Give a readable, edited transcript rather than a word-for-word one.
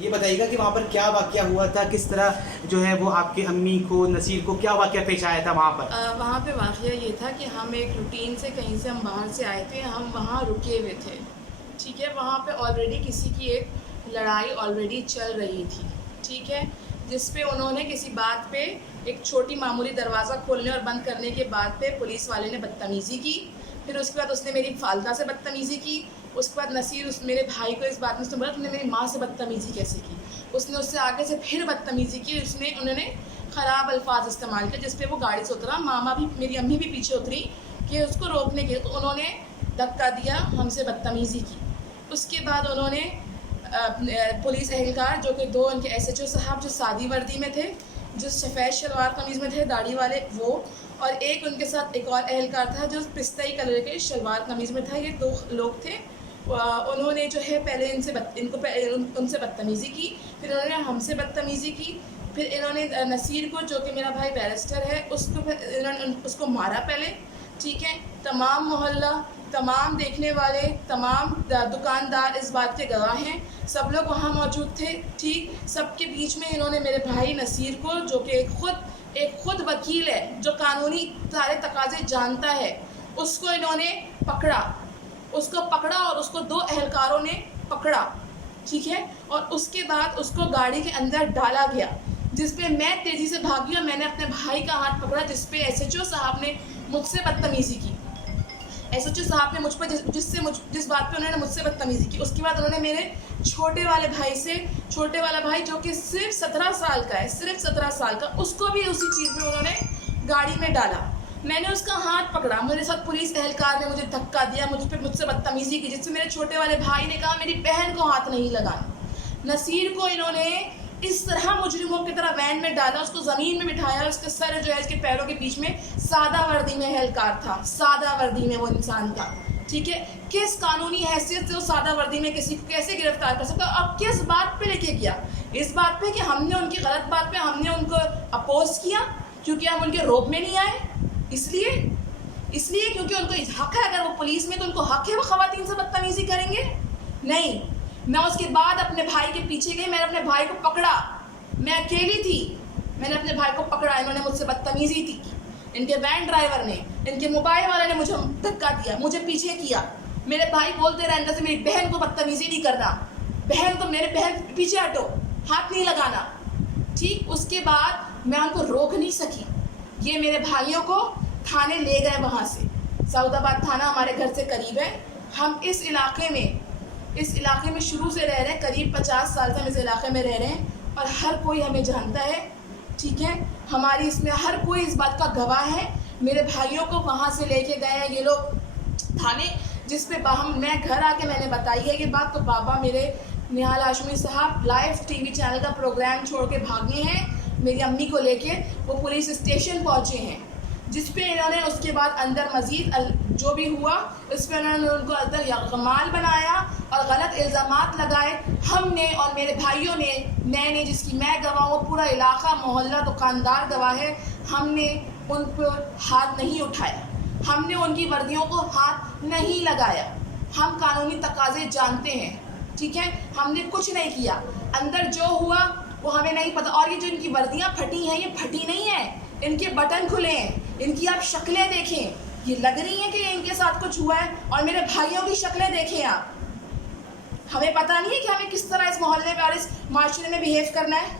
یہ بتائیے گا کہ وہاں پر کیا واقعہ ہوا تھا, کس طرح جو ہے وہ آپ کے امی کو, نصیر کو کیا واقعہ پیش آیا تھا وہاں پر؟ وہاں پہ واقعہ یہ تھا کہ ہم ایک روٹین سے کہیں سے ہم باہر سے آئے تھے, ہم وہاں رکے ہوئے تھے, ٹھیک ہے. وہاں پہ آلریڈی کسی کی ایک لڑائی آلریڈی چل رہی تھی, ٹھیک ہے, جس پہ انہوں نے کسی بات پہ ایک چھوٹی معمولی دروازہ کھولنے اور بند کرنے کے بعد پہ پولیس والے نے بدتمیزی کی. پھر اس کے بعد اس نے میری والدہ سے بدتمیزی کی. اس کے بعد نصیر میرے بھائی کو اس بات میں بولا تم نے میری ماں سے بدتمیزی کیسے کی. اس نے اس سے آگے سے پھر بدتمیزی کی. انہوں نے خراب الفاظ استعمال کیا, جس پہ وہ گاڑی سے اترا. ماما بھی, میری امی بھی پیچھے اتری کہ اس کو روکنے کے, تو انہوں نے دھکا دیا, ہم سے بدتمیزی کی. اس کے بعد انہوں نے پولیس اہلکار جو کہ دو ان کے ایس ایچ او صاحب جو سادی وردی میں تھے, جو سفید شلوار قمیض میں تھے داڑھی والے وہ, اور ایک ان کے ساتھ ایک اور اہلکار تھا جو پستائی کلر کے شلوار قمیض میں تھا. یہ دو لوگ تھے. انہوں نے جو ہے پہلے ان سے بدتمیزی کی, پھر انہوں نے ہم سے بدتمیزی کی, پھر انہوں نے نصیر کو جو کہ میرا بھائی بیرسٹر ہے انہوں نے اس کو مارا پہلے, ٹھیک ہے. تمام محلہ, تمام دیکھنے والے, تمام دکاندار اس بات کے گواہ ہیں, سب لوگ وہاں موجود تھے, ٹھیک. سب کے بیچ میں انہوں نے میرے بھائی نصیر کو, جو کہ ایک خود وکیل ہے, جو قانونی سارے تقاضے جانتا ہے, اس کو انہوں نے پکڑا اور اس کو دو اہلکاروں نے پکڑا, ٹھیک ہے. اور اس کے بعد اس کو گاڑی کے اندر ڈالا گیا, جس پہ میں تیزی سے بھاگی اور میں نے اپنے بھائی کا ہاتھ پکڑا, جس پہ ایس ایچ او صاحب نے مجھ سے بدتمیزی کی. ایس ایچ او صاحب نے مجھ پر جس بات پہ انہوں نے مجھ سے بدتمیزی کی. اس کے بعد انہوں نے میرے چھوٹے والا بھائی جو کہ صرف 17 سال کا ہے, صرف 17 سال کا, اس کو بھی اسی چیز میں انہوں نے گاڑی میں ڈالا. میں نے اس کا ہاتھ پکڑا, میرے ساتھ پولیس اہلکار نے مجھے دھکا دیا, مجھ سے بدتمیزی کی, جس سے میرے چھوٹے والے بھائی نے کہا میری بہن کو ہاتھ نہیں لگانا. نصیر کو انہوں نے اس طرح مجرموں کی طرح وین میں ڈالا, اس کو زمین میں بٹھایا, اس کے سر جو ہے اس کے پیروں کے بیچ میں سادہ وردی میں اہلکار تھا, سادہ وردی میں وہ انسان تھا, ٹھیک ہے. کس قانونی حیثیت سے وہ سادہ وردی میں کسی کو کیسے گرفتار کر سکتا, اب کس بات پہ لے کے گیا؟ اس بات پہ کہ ہم نے ان کی غلط بات پہ ہم نے ان کو اپوز کیا کیونکہ ہم ان کے روب میں نہیں آئے, اس لیے کیونکہ ان کو حق ہے, اگر وہ پولیس میں تو ان کو حق ہے وہ خواتین سے بدتمیزی کریں گے. نہیں, میں اس کے بعد اپنے بھائی کے پیچھے گئی, میں نے اپنے بھائی کو پکڑا, میں اکیلی تھی, میں نے اپنے بھائی کو پکڑا. انہوں نے مجھ سے بدتمیزی کی, ان کے وین ڈرائیور نے, ان کے موبائل والے نے مجھے دھکا دیا, مجھے پیچھے کیا. میرے بھائی بولتے رہے اندر سے میری بہن کو بدتمیزی نہیں کرنا, میرے بہن پیچھے ہٹو, ہاتھ نہیں لگانا, ٹھیک. اس کے بعد میں ان کو روک نہیں سکی, یہ میرے بھائیوں کو تھانے لے گئے. وہاں سے سعود آباد تھانہ ہمارے گھر سے قریب ہے. ہم اس علاقے میں شروع سے رہ رہے ہیں, قریب 50 سال سے ہم اس علاقے میں رہ رہے ہیں, اور ہر کوئی ہمیں جانتا ہے, ٹھیک ہے. ہماری اس میں ہر کوئی اس بات کا گواہ ہے. میرے بھائیوں کو وہاں سے لے کے گئے ہیں یہ لوگ تھانے, جس پہ میں گھر آ کے میں نے بتائی ہے یہ بات, تو بابا میرے نہال ہاشمی صاحب لائیو ٹی وی چینل کا پروگرام چھوڑ کے بھاگے ہیں میری امی کو لے کے, وہ پولیس اسٹیشن پہنچے ہیں, جس پہ انہوں نے اس کے بعد اندر مزید جو بھی ہوا اس پہ انہوں نے ان کو اندر یغمال بنایا اور غلط الزامات لگائے. ہم نے اور میرے بھائیوں نے, میں نے, جس کی میں گواہ ہوں, پورا علاقہ محلہ دکاندار گواہ ہے, ہم نے ان پر ہاتھ نہیں اٹھایا, ہم نے ان کی وردیوں کو ہاتھ نہیں لگایا. ہم قانونی تقاضے جانتے ہیں, ٹھیک ہے, ہم نے کچھ نہیں کیا. اندر جو ہوا وہ ہمیں نہیں پتا. اور یہ جو ان کی وردیاں پھٹی ہیں, یہ پھٹی نہیں ہیں, ان کے بٹن کھلے ہیں, ان کی آپ شکلیں دیکھیں, یہ لگ رہی ہیں کہ ان کے ساتھ کچھ ہوا ہے. اور میرے بھائیوں کی شکلیں دیکھیں آپ, ہمیں پتہ نہیں ہے کہ ہمیں کس طرح اس محلے میں اور اس معاشرے میں بیہیو کرنا ہے.